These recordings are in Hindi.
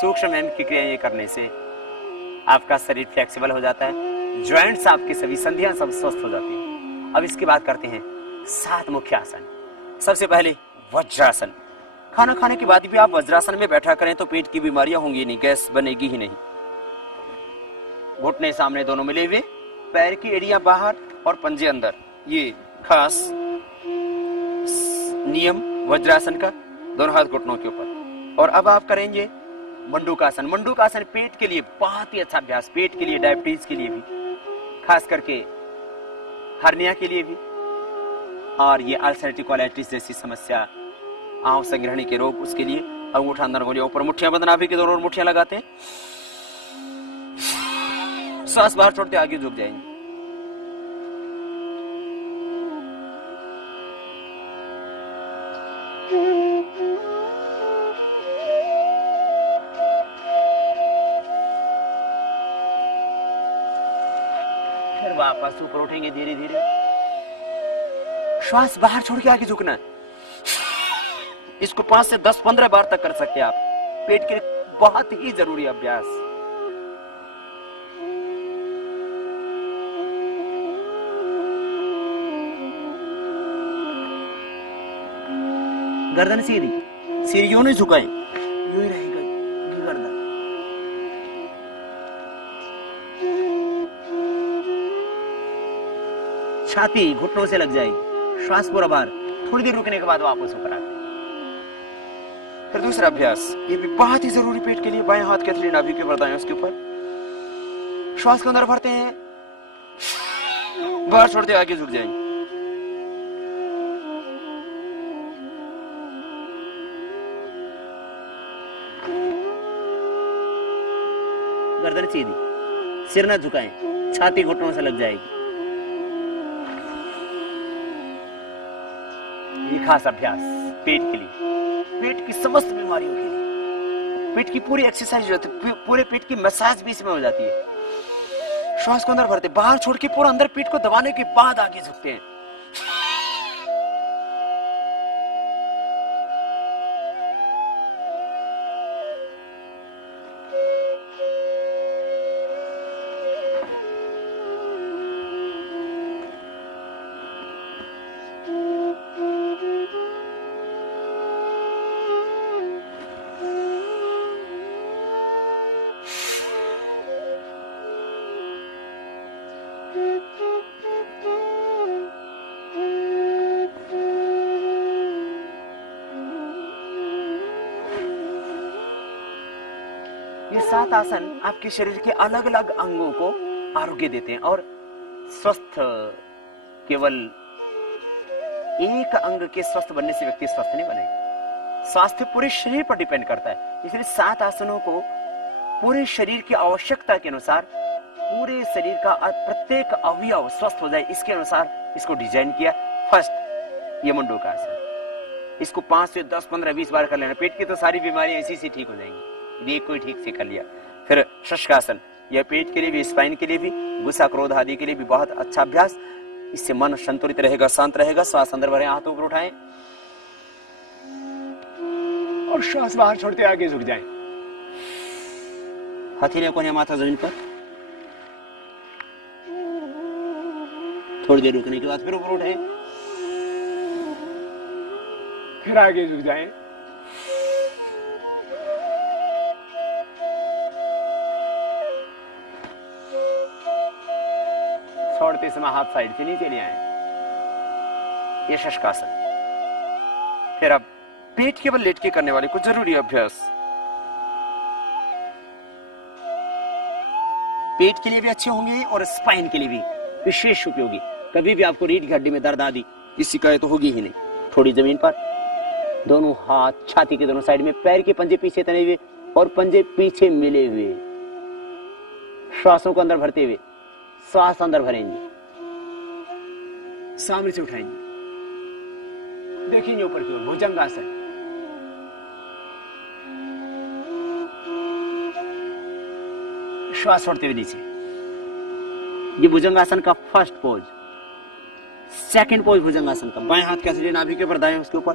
सूक्ष्म व्यायाम की क्रियाएं करने से आपका शरीर फ्लेक्सिबल हो जाता है, जॉइंट्स आपकी सभी संधियां सब स्वस्थ हो जाती हैं। अब इसकी बात करते हैं 7 मुख्य आसन। सबसे पहले वज्रासन। खाना खाने के बाद भी आप वज्रासन में बैठा करें तो पेट की बीमारियां होंगी नहीं, गैस बनेगी ही नहीं। घुटने सामने दोनों मिले हुए, पैर की एड़ियां बाहर और पंजे अंदर, ये खास नियम वज्रासन का, दोनों हाथ घुटनों के ऊपर। और अब आप करेंगे मंडूकासन। मंडूकासन पेट के लिए बहुत ही अच्छा अभ्यास, पेट के लिए, डायबिटीज के लिए भी, खास करके हर्निया के लिए भी, और ये अल्सरेटिव कोलाइटिस जैसी समस्या, आंव संग्रहणी के रोग, उसके लिए। अंगूठा अंदर बोलिए, ऊपर मुठ्ठियां बंद, नाभि के दोनों ओर मुठ्ठियां लगाते हैं, सांस बाहर छोड़ते आगे झुक जाएंगे। फिर वापस ऊपर उठेंगे धीरे धीरे, श्वास बाहर छोड़ के आगे झुकना है। इसको 5 से 10-15 बार तक कर सकते हैं आप। पेट के लिए बहुत ही जरूरी अभ्यास। गर्दन सीधी, सिर यूं नहीं झुकाएं, यूं ही रहेगा गर्दन। छाती घुटनों से लग जाएगी, श्वास पूरा बाहर, थोड़ी देर रुकने के बाद वापस ऊपर आते। फिर दूसरा अभ्यास, ये भी बहुत ही जरूरी पेट के लिए। बाएं हाथ के हथेली नाभि के ऊपर, दाएं उसके ऊपर, श्वास को अंदर भरते हैं, बाहर छोड़ते आगे झुक जाएंगे। गर्दन सीधी, सिर न झुकाएं, छाती घुटनों से लग जाएगी। ये खास अभ्यास पेट के लिए, पेट की समस्त बीमारियों के लिए। पेट की पूरी एक्सरसाइज होती है, पूरे पेट की मसाज भी इसमें हो जाती है। श्वास को अंदर भरते, बाहर छोड़ के पूरा अंदर पेट को दबाने के बाद आगे झुकते हैं। ये 7 आसन आपके शरीर के अलग अलग अंगों को आरोग्य देते हैं, और स्वस्थ, केवल एक अंग के स्वस्थ बनने से व्यक्ति स्वस्थ नहीं बनेगा। स्वास्थ्य पूरे शरीर पर डिपेंड करता है। इसलिए 7 आसनों को पूरे शरीर की आवश्यकता के अनुसार, पूरे शरीर का प्रत्येक अवयव स्वस्थ हो जाए, इसके अनुसार इसको डिजाइन किया। फर्स्ट ये मंडूकासन, इसको 5 से 10, 15, 20 बार कर लेना। पेट की तो सारी बीमारियां इसी से ठीक हो जाएंगी, ये कोई ठीक से कर लिया। फिर शशकासन, यह पेट के लिए भी, स्पाइन के लिए भी, गुस्सा क्रोध आदि के लिए भी बहुत अच्छा अभ्यास। इससे मन संतुलित रहेगा, शांत रहेगा। श्वास अंदर भरें, हाथ ऊपर उठाएं और श्वास बाहर छोड़ते आगे झुक जाएं। हथेलियों को माथा जमीन पर, थोड़ी देर रुकने के बाद फिर ऊपर उठाएं, फिर आगे झुक जाएं। छोड़ते समय हाथ साइड से नीचे ले आए, ये शशकासन। फिर अब पेट केवल लेट के करने वाले कुछ जरूरी अभ्यास, पेट के लिए भी अच्छे होंगे और स्पाइन के लिए भी विशेष उपयोगी। कभी भी आपको रीढ़ की हड्डी में दर्द आदि की शिकायत तो होगी ही नहीं। थोड़ी जमीन पर, दोनों हाथ छाती के दोनों साइड में, पैर के पंजे पीछे तने हुए और पंजे पीछे मिले हुए, श्वासों को अंदर भरते हुए, श्वास अंदर भरेंगे, सामने से उठाएंगे, देखेंगे ऊपर की ओर, भुजंगासन। श्वास छोड़ते हुए नीचे, ये भुजंगासन का फर्स्ट पोज। सेकंड पोज भुजंगासन का, बाएं हाथ के हथेली नाभि के ऊपर, दाएं उसके ऊपर,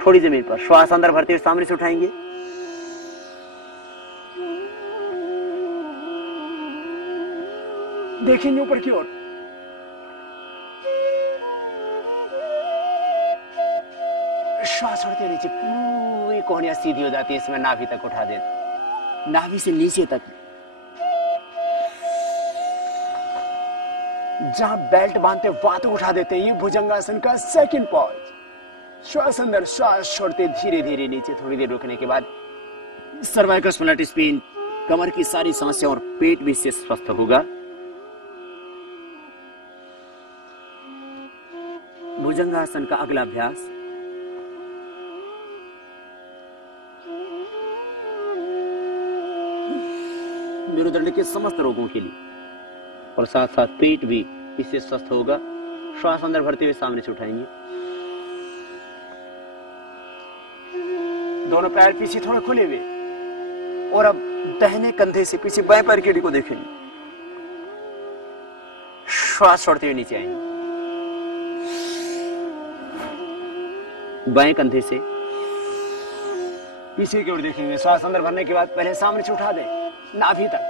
थोड़ी जमीन पर, श्वास अंदर भरते हुए सामने से उठाएंगे, देखेंगे ऊपर की ओर। श्वास छोड़ते नीचे, पूरी कोहनियां सीधी हो जाती है, इसमें नाभि तक उठा दे, नाभि से नीचे तक। जहां बेल्ट बांधते वहां तक उठा देते हैं। ये भुजंगासन का सेकंड पॉज। श्वास अंदर, श्वास छोड़ते धीरे धीरे नीचे। थोड़ी देर रुकने के बाद सर्वाइकल स्प्लिट स्पिन, कमर की सारी समस्या और पेट भी इससे स्वस्थ होगा। भुजंगासन का अगला अभ्यास मेरुदंड के समस्त रोगों के लिए, और साथ साथ पेट भी इससे स्वस्थ होगा। श्वास अंदर भरते हुए सामने से उठाएंगे। दोनों पैर पीछे थोड़े खुले हुए, और अब दाहिने कंधे से पीछे बाएं पैर की एड़ी को देखेंगे। श्वास छोड़ते हुए नीचे आएंगे। बाएं कंधे से पीछे की ओर देखेंगे। श्वास अंदर भरने के बाद पहले सामने से उठा दें नाभि तक,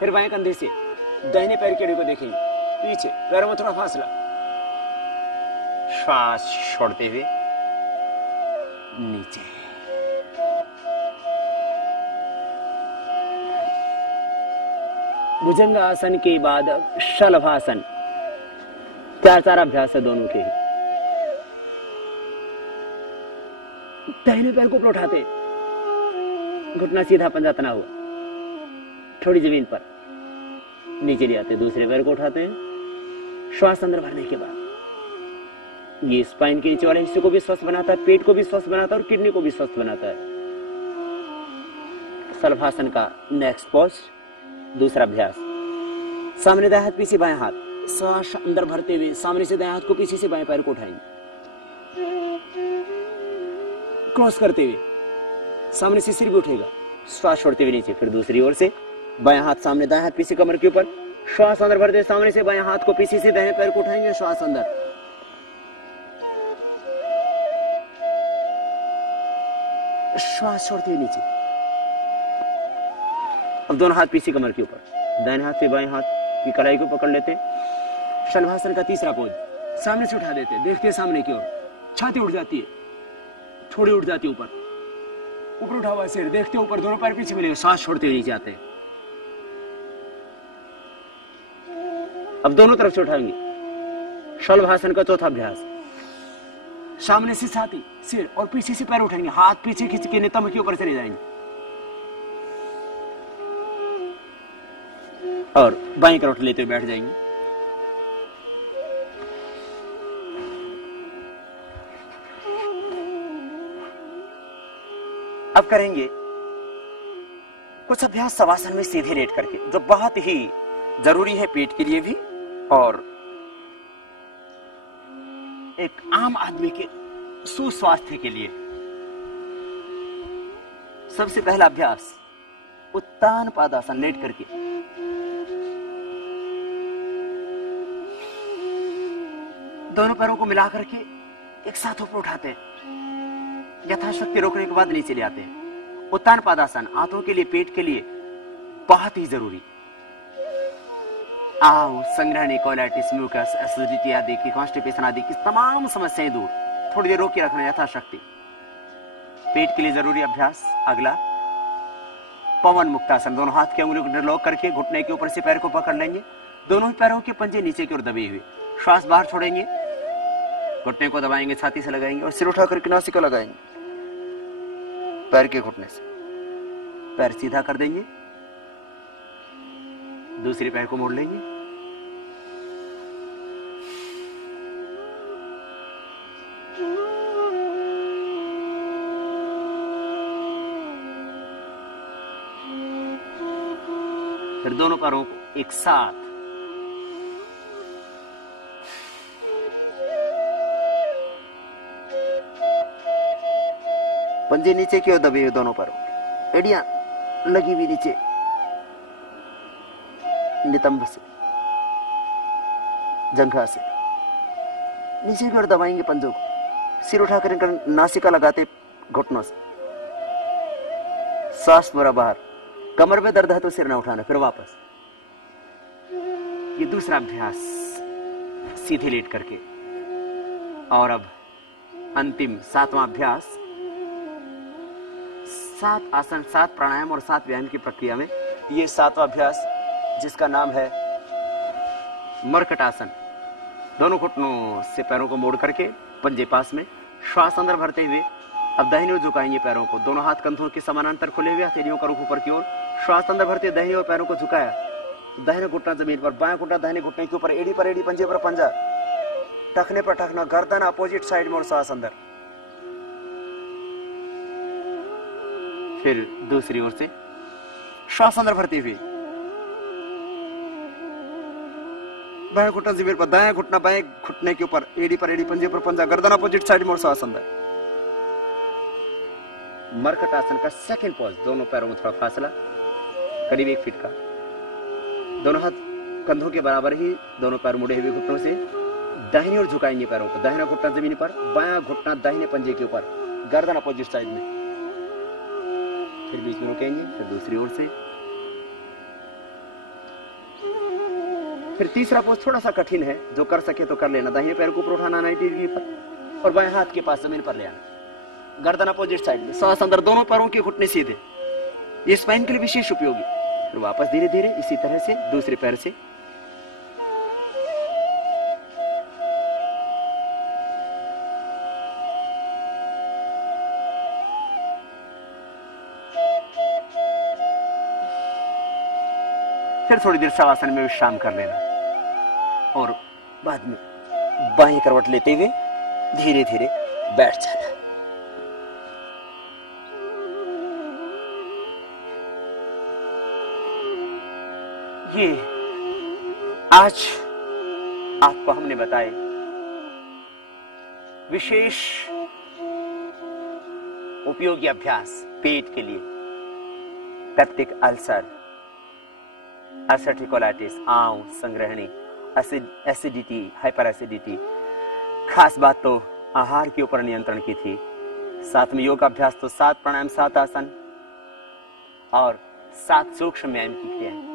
फिर बाएं कंधे से दाहिने पैर की एड़ी को देखेंगे। पीछे पैरों में थोड़ा फासला। श्वास छोड़ते हुए नीचे। भुजंगासन के बाद शलभासन। चार अभ्यास है दोनों के। दाहिने पैर को ऊपर उठाते, घुटना सीधा, पंजा तना हुआ, थोड़ी जमीन पर नीचे ले आते। दूसरे पैर को उठाते हैं। श्वास अंदर भरने के बाद ये स्पाइन के नीचे वाले हिस्से को भी स्वस्थ बनाता है, पेट को भी स्वस्थ बनाता है और किडनी को भी स्वस्थ बनाता है। शलभासन का नेक्स्ट पॉज, दूसरा अभ्यास। सामने दाएं हाथ, पीछे बाएं हाथ। श्वास अंदर भरते हुए सामने से दाएं हाथ को, पीछे से बाएं पैर को उठाएंगे। क्रॉस करते हुए सामने से सिर भी उठेगा। श्वास छोड़ते हुए नीचे। फिर दूसरी ओर से बाएं हाथ सामने, दाएं हाथ पीछे कमर के ऊपर। श्वास अंदर भरते सामने से बाएं हाथ को, पीछे से दाएं पैर को उठाएंगे। श्वास अंदर। श्वास छोड़ते हुए नीचे। अब दोनों हाथ पीछे कमर के ऊपर, दाहिने हाथ से बाएं हाथ की कलाई को पकड़ लेते। शलभासन का तीसरा पोज, सामने से उठा देते, देखते सामने की ओर। छाती उठ जाती है, थोड़ी उठ जाती है ऊपर, ऊपर उठा हुआ सिर, देखते ऊपर, दोनों पैर पीछे मिलेंगे। सांस छोड़ते हुए नीचे आते हैं। अब दोनों तरफ से उठाएंगे। शलभासन का चौथा अभ्यास। सामने से छाती, सिर और पीछे से पैर उठाएंगे। हाथ पीछे खींच के नितंब के ऊपर चले जाएंगे और बाएं करवट लेते हुए बैठ जाएंगे। अब करेंगे कुछ अभ्यास शवासन में सीधे लेट करके, जो बहुत ही जरूरी है पेट के लिए भी और एक आम आदमी के सुस्वास्थ्य के लिए। सबसे पहला अभ्यास उत्तान पादासन, लेट करके। दोनों पैरों को मिला करके एक साथ ऊपर उठाते हैं, यथाशक्ति रोकने के बाद नीचे ले आते हैं। उत्तान पादासन हाथों के लिए, पेट के लिए बहुत ही जरूरी। आओ, संग्रहणी, कोलाइटिस, म्यूकस, एसिडिटी आदि की, कॉन्स्टिपेशन आदि की तमाम समस्याएं दूर। थोड़ी देर रोक के रखना यथाशक्ति। पेट के लिए जरूरी अभ्यास अगला पवन मुक्तासन। दोनों हाथ की उंगलियों को इंटरलॉक करके घुटने के ऊपर से पैर को पकड़ लेंगे। दोनों ही पैरों के पंजे नीचे की ओर दबे हुए। श्वास बाहर छोड़ेंगे, घुटने को दबाएंगे, छाती से लगाएंगे और सिर उठाकर नासिका लगाएंगे। पैर के घुटने से पैर सीधा कर देंगे, दूसरे पैर को मोड़ लेंगे। फिर दोनों पैरों को एक साथ पंजे नीचे की ओर दबे हुए, दोनों पैरों, एड़ियां लगी हुई नीचे नितंब से, जंघा से नीचे की ओर दबाएंगे पंजों को। सिर उठाकर नासिका लगाते घुटनों से। सांस पूरा बाहर। कमर में दर्द है तो सिर ना उठाना। फिर वापस ये दूसरा अभ्यास सीधे लेट करके। और अब अंतिम 7वां अभ्यास, 7 आसन, 7 प्राणायाम और 7 व्यायाम की प्रक्रिया में ये 7वां अभ्यास जिसका नाम है मरकट आसन। दोनों घुटनों से पैरों को मोड़ करके पंजे पास में श्वास अंदर भरते हुए अब दाहिनी ओर झुकाएंगे पैरों को। दोनों हाथ कंधों के समानांतर खुले हुए, हथेलियों का रुख ऊपर की ओर। श्वास अंदर भरते दाहिनी ओर पैरों को झुकाया, दाहिना घुटना जमीन पर, बायां घुटना दाहिने घुटने के ऊपर, एड़ी पर एड़ी, पंजे पर पंजा, टखने पर टखना, गर्दन अपोजिट साइड में और सांस अंदर। फिर दूसरी ओर से श्वास अंदर भरते हुए बायां घुटना जमीन पर, दायां घुटना बाएं घुटने के ऊपर, एड़ी पर एड़ी, पंजे पर पंजा, गर्दन अपोजिट साइड में और सांस अंदर। मरकट आसन का सेकंड पॉज, दोनों पैरों में थोड़ा फासला करीब 1 फीट का, दोनों हाथ कंधों के बराबर ही, दोनों पैर मुड़े हुए घुटनों से दाहिनी ओर झुकाएंगे पैरों को। दाहिना घुटना जमीन पर, बायां घुटना दाहिने पंजे के ऊपर, गर्दन अपोजिट साइड में। फिर बीच में रुकेंगे, फिर दूसरी ओर से। फिर तीसरा पोज थोड़ा सा कठिन है, जो कर सके तो कर लेना। दाहिने पैर को ऊपर उठाना 90 डिग्री पर और बाएं हाथ के पास जमीन पर ले आना, गर्दन अपोजिट साइड में, सांस अंदर, दोनों पैरों के घुटने सीधे। ये स्पाइन के लिए विशेष उपयोगी। फिर वापस धीरे धीरे इसी तरह से दूसरे पैर से। फिर थोड़ी देर शवासन में विश्राम कर लेना और बाद में बाएं करवट लेते हुए धीरे धीरे बैठ जाना। ये आज आपको हमने बताए विशेष उपयोगी अभ्यास पेट के लिए। पेप्टिक अल्सर, असर्टिकोलाइटिस, आंव, संग्रहणी, एसिडिटी, हाइपर एसिडिटी। खास बात तो आहार के ऊपर नियंत्रण की थी। साथ में योग अभ्यास तो 7 प्राणायाम, 7 आसन और 7 सूक्ष्म व्यायाम की क्रियाएं।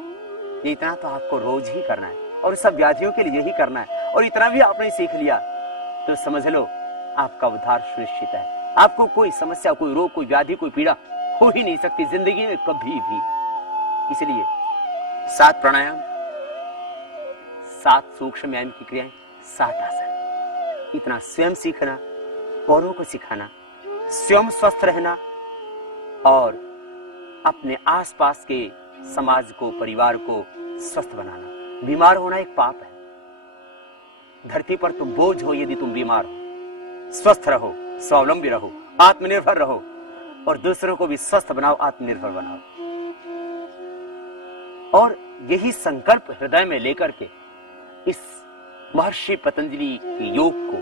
इतना तो आपको रोज ही करना है और सब व्याधियों के लिए ही करना है। और इतना भी आपने सीख लिया तो समझ लो आपका उद्धार सुनिश्चित है। आपको कोई समस्या, कोई रोग, कोई व्याधि, कोई पीड़ा हो ही नहीं सकती जिंदगी में कभी भी। इसलिए 7 प्राणायाम, 7 सूक्ष्म व्यायाम की क्रियाएं, 7 आसन, इतना स्वयं सीखना, औरों को सिखाना, स्वयं स्वस्थ रहना और अपने आसपास के समाज को, परिवार को स्वस्थ बनाना। बीमार होना एक पाप है। धरती पर तुम बोझ हो यदि तुम बीमार हो। स्वस्थ रहो, स्वावलंबी रहो, आत्मनिर्भर रहो और दूसरों को भी स्वस्थ बनाओ, आत्मनिर्भर बनाओ। और यही संकल्प हृदय में लेकर के इस महर्षि पतंजलि के योग को,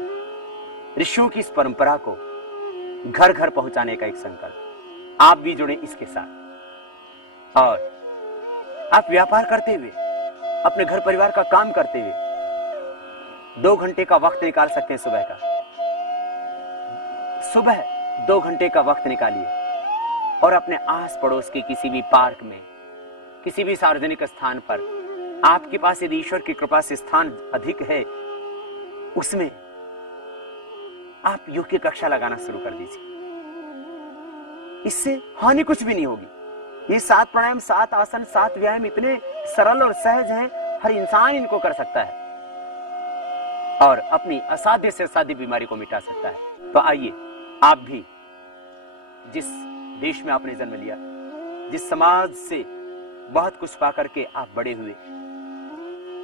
ऋषियों की इस परंपरा को घर घर पहुंचाने का एक संकल्प। आप भी जुड़े इसके साथ और आप व्यापार करते हुए, अपने घर परिवार का काम करते हुए 2 घंटे का वक्त निकाल सकते हैं। सुबह 2 घंटे का वक्त निकालिए और अपने आस पड़ोस के किसी भी पार्क में, किसी भी सार्वजनिक स्थान पर, आपके पास यदि ईश्वर की कृपा से स्थान अधिक है, उसमें आप योग की कक्षा लगाना शुरू कर दीजिए। इससे हानि कुछ भी नहीं होगी। ये 7 प्राणायाम, 7 आसन, 7 व्यायाम इतने सरल और सहज हैं, हर इंसान इनको कर सकता है और अपनी असाध्य से असाध्य बीमारी को मिटा सकता है। तो आइए आप भी, जिस देश में आपने जन्म लिया, जिस समाज से बहुत कुछ पा करके आप बड़े हुए,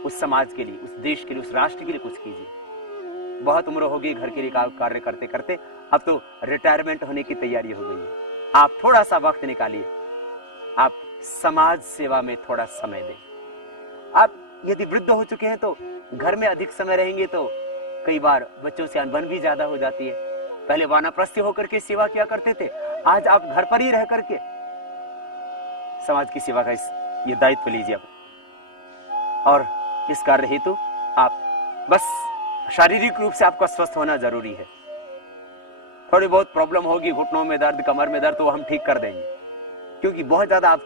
उस समाज के लिए, उस देश के लिए, उस राष्ट्र के लिए कुछ कीजिए। बहुत उम्र हो गई घर के लिए कार्य करते करते, अब तो रिटायरमेंट होने की तैयारी हो गई है। आप थोड़ा सा वक्त निकालिए, आप समाज सेवा में थोड़ा समय दें। आप यदि वृद्ध हो चुके हैं तो घर में अधिक समय रहेंगे तो कई बार बच्चों से अनबन भी ज्यादा हो जाती है। पहले वानप्रस्थी होकर के सेवा किया करते थे, आज आप घर पर ही रह करके समाज की सेवा का ये दायित्व लीजिए आप। और इस कार्य हेतु आप बस शारीरिक रूप से आपका स्वस्थ होना जरूरी है। थोड़ी बहुत प्रॉब्लम होगी, घुटनों में दर्द, कमर में दर्द, तो हम ठीक कर देंगे, क्योंकि बहुत ज्यादा आप